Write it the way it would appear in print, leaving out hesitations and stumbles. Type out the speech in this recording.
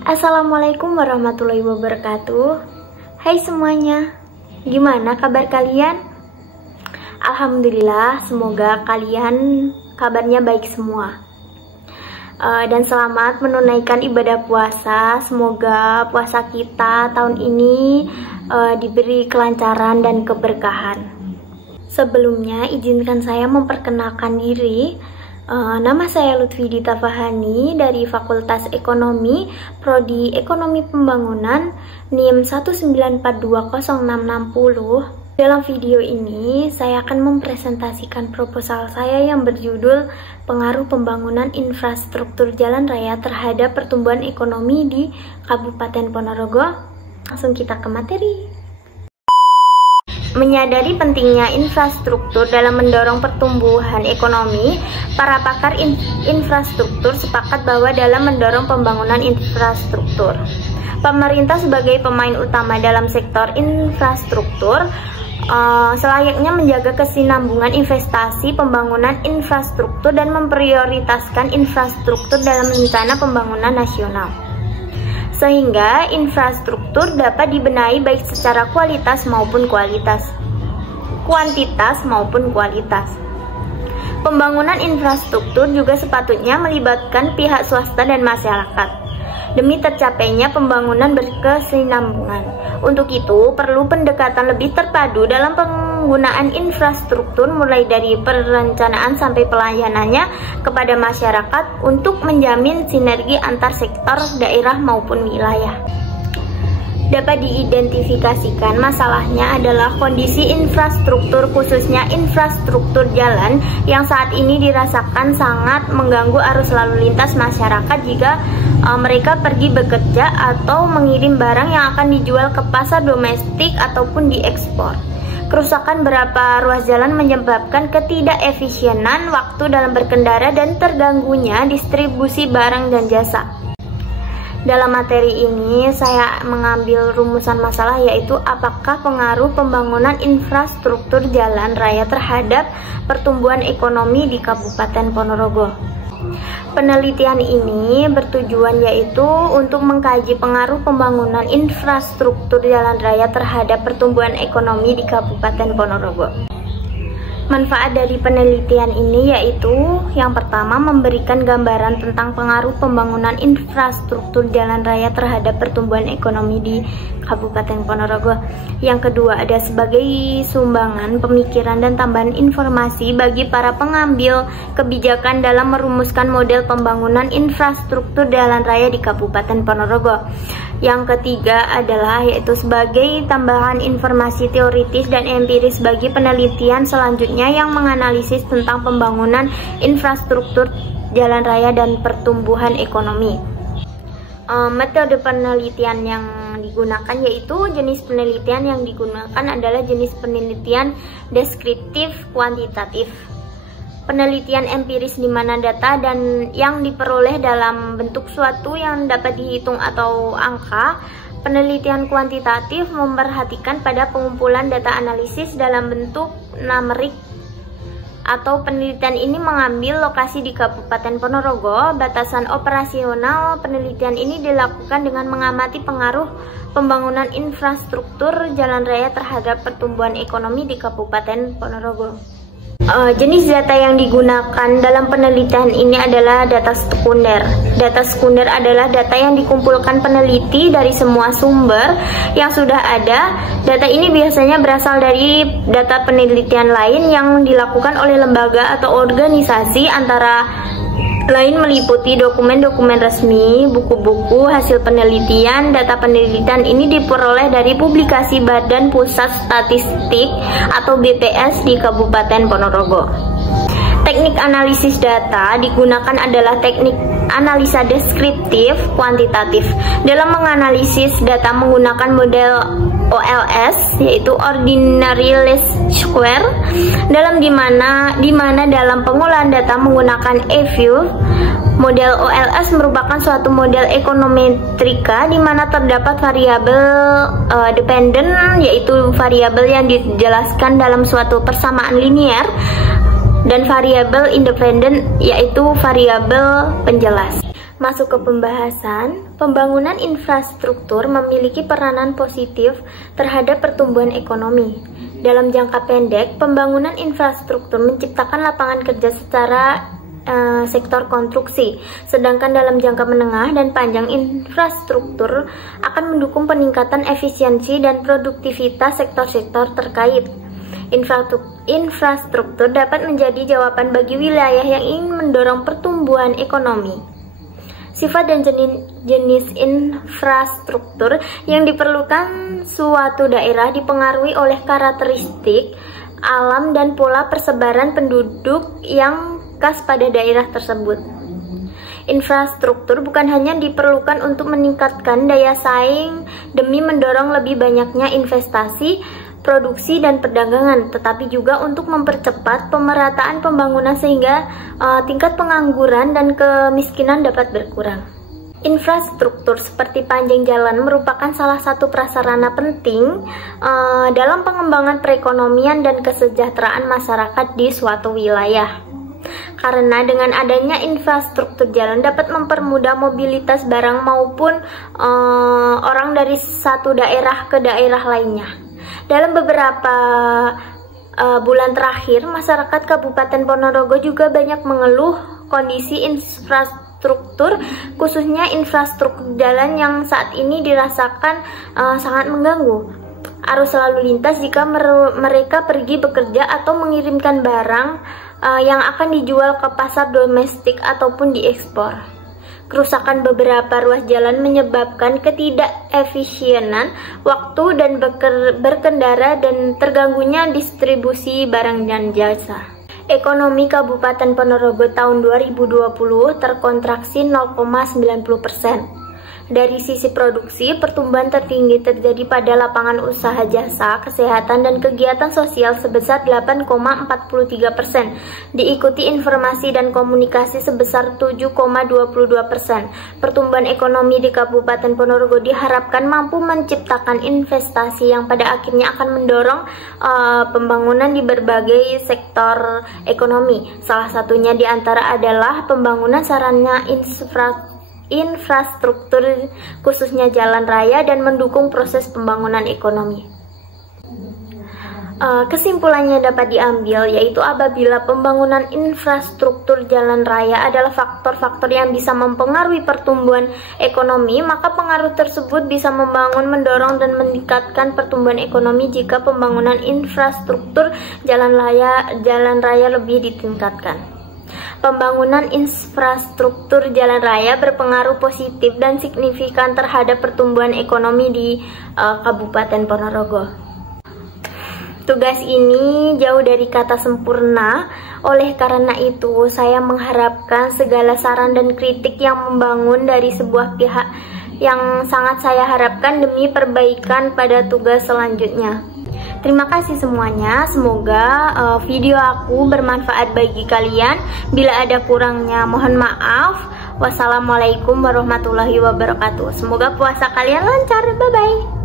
Assalamualaikum warahmatullahi wabarakatuh. Hai semuanya, gimana kabar kalian? Alhamdulillah, semoga kalian kabarnya baik semua. Dan selamat menunaikan ibadah puasa. Semoga puasa kita tahun ini diberi kelancaran dan keberkahan. Sebelumnya izinkan saya memperkenalkan diri. Nama saya Lutfi Dita Fahani dari Fakultas Ekonomi, Prodi Ekonomi Pembangunan, NIM 1942060. Dalam video ini, saya akan mempresentasikan proposal saya yang berjudul Pengaruh Pembangunan Infrastruktur Jalan Raya Terhadap Pertumbuhan Ekonomi di Kabupaten Ponorogo. Langsung kita ke materi. Menyadari pentingnya infrastruktur dalam mendorong pertumbuhan ekonomi, para pakar infrastruktur sepakat bahwa dalam mendorong pembangunan infrastruktur, pemerintah sebagai pemain utama dalam sektor infrastruktur selayaknya menjaga kesinambungan investasi pembangunan infrastruktur dan memprioritaskan infrastruktur dalam rencana pembangunan nasional, sehingga infrastruktur dapat dibenahi baik secara kuantitas maupun kualitas. Pembangunan infrastruktur juga sepatutnya melibatkan pihak swasta dan masyarakat demi tercapainya pembangunan berkesinambungan. Untuk itu, perlu pendekatan lebih terpadu dalam penggunaan infrastruktur mulai dari perencanaan sampai pelayanannya kepada masyarakat untuk menjamin sinergi antar sektor, daerah maupun wilayah. Dapat diidentifikasikan masalahnya adalah kondisi infrastruktur, khususnya infrastruktur jalan yang saat ini dirasakan sangat mengganggu arus lalu lintas masyarakat jika mereka pergi bekerja atau mengirim barang yang akan dijual ke pasar domestik ataupun diekspor. Kerusakan beberapa ruas jalan menyebabkan ketidakefisienan waktu dalam berkendara dan terganggunya distribusi barang dan jasa. Dalam materi ini saya mengambil rumusan masalah, yaitu apakah pengaruh pembangunan infrastruktur jalan raya terhadap pertumbuhan ekonomi di Kabupaten Ponorogo. Penelitian ini bertujuan yaitu untuk mengkaji pengaruh pembangunan infrastruktur jalan raya terhadap pertumbuhan ekonomi di Kabupaten Ponorogo. Manfaat dari penelitian ini yaitu yang pertama, memberikan gambaran tentang pengaruh pembangunan infrastruktur jalan raya terhadap pertumbuhan ekonomi di Kabupaten Ponorogo. Yang kedua, ada sebagai sumbangan pemikiran dan tambahan informasi bagi para pengambil kebijakan dalam merumuskan model pembangunan infrastruktur jalan raya di Kabupaten Ponorogo. Yang ketiga adalah yaitu sebagai tambahan informasi teoritis dan empiris bagi penelitian selanjutnya yang menganalisis tentang pembangunan infrastruktur jalan raya dan pertumbuhan ekonomi. Metode penelitian yang digunakan yaitu jenis penelitian yang digunakan adalah jenis penelitian deskriptif kuantitatif. Penelitian empiris di mana data dan yang diperoleh dalam bentuk suatu yang dapat dihitung atau angka. Penelitian kuantitatif memperhatikan pada pengumpulan data analisis dalam bentuk numerik, atau penelitian ini mengambil lokasi di Kabupaten Ponorogo. Batasan operasional penelitian ini dilakukan dengan mengamati pengaruh pembangunan infrastruktur jalan raya terhadap pertumbuhan ekonomi di Kabupaten Ponorogo. Jenis data yang digunakan dalam penelitian ini adalah data sekunder. Data sekunder adalah data yang dikumpulkan peneliti dari semua sumber yang sudah ada. Data ini biasanya berasal dari data penelitian lain yang dilakukan oleh lembaga atau organisasi, antara lain meliputi dokumen-dokumen resmi, buku-buku, hasil penelitian. Data penelitian ini diperoleh dari publikasi Badan Pusat Statistik atau BPS di Kabupaten Ponorogo. Teknik analisis data digunakan adalah teknik analisa deskriptif kuantitatif. Dalam menganalisis data menggunakan model OLS, yaitu Ordinary Least Square, di mana dalam pengolahan data menggunakan EView. Model OLS merupakan suatu model ekonometrika di mana terdapat variabel dependen, yaitu variabel yang dijelaskan dalam suatu persamaan linier, dan variabel independen, yaitu variabel penjelas. Masuk ke pembahasan, pembangunan infrastruktur memiliki peranan positif terhadap pertumbuhan ekonomi. Dalam jangka pendek, pembangunan infrastruktur menciptakan lapangan kerja secara sektor konstruksi, sedangkan dalam jangka menengah dan panjang infrastruktur akan mendukung peningkatan efisiensi dan produktivitas sektor-sektor terkait. Infrastruktur dapat menjadi jawaban bagi wilayah yang ingin mendorong pertumbuhan ekonomi. Sifat dan jenis infrastruktur yang diperlukan suatu daerah dipengaruhi oleh karakteristik alam dan pola persebaran penduduk yang khas pada daerah tersebut. Infrastruktur bukan hanya diperlukan untuk meningkatkan daya saing demi mendorong lebih banyaknya investasi, produksi, dan perdagangan, tetapi juga untuk mempercepat pemerataan pembangunan sehingga tingkat pengangguran dan kemiskinan dapat berkurang. Infrastruktur seperti panjang jalan merupakan salah satu prasarana penting dalam pengembangan perekonomian dan kesejahteraan masyarakat di suatu wilayah. Karena dengan adanya infrastruktur jalan dapat mempermudah mobilitas barang maupun orang dari satu daerah ke daerah lainnya. Dalam beberapa bulan terakhir, masyarakat Kabupaten Ponorogo juga banyak mengeluh kondisi infrastruktur, khususnya infrastruktur jalan yang saat ini dirasakan sangat mengganggu arus lalu lintas jika mereka pergi bekerja atau mengirimkan barang yang akan dijual ke pasar domestik ataupun diekspor. Kerusakan beberapa ruas jalan menyebabkan ketidakefisienan waktu dan berkendara dan terganggunya distribusi barang dan jasa. Ekonomi Kabupaten Ponorogo tahun 2020 terkontraksi 0,90%. Dari sisi produksi, pertumbuhan tertinggi terjadi pada lapangan usaha jasa, kesehatan, dan kegiatan sosial sebesar 8,43%, diikuti informasi dan komunikasi sebesar 7,22%. Pertumbuhan ekonomi di Kabupaten Ponorogo diharapkan mampu menciptakan investasi yang pada akhirnya akan mendorong pembangunan di berbagai sektor ekonomi. Salah satunya di antara adalah pembangunan sarana infrastruktur khususnya jalan raya dan mendukung proses pembangunan ekonomi. Kesimpulannya dapat diambil yaitu apabila pembangunan infrastruktur jalan raya adalah faktor-faktor yang bisa mempengaruhi pertumbuhan ekonomi, maka pengaruh tersebut bisa membangun, mendorong, dan meningkatkan pertumbuhan ekonomi jika pembangunan infrastruktur jalan raya lebih ditingkatkan. Pembangunan infrastruktur jalan raya berpengaruh positif dan signifikan terhadap pertumbuhan ekonomi di Kabupaten Ponorogo. Tugas ini jauh dari kata sempurna, oleh karena itu saya mengharapkan segala saran dan kritik yang membangun dari sebuah pihak yang sangat saya harapkan demi perbaikan pada tugas selanjutnya. Terima kasih semuanya, semoga video aku bermanfaat bagi kalian. Bila ada kurangnya mohon maaf. Wassalamualaikum warahmatullahi wabarakatuh. Semoga puasa kalian lancar, bye bye.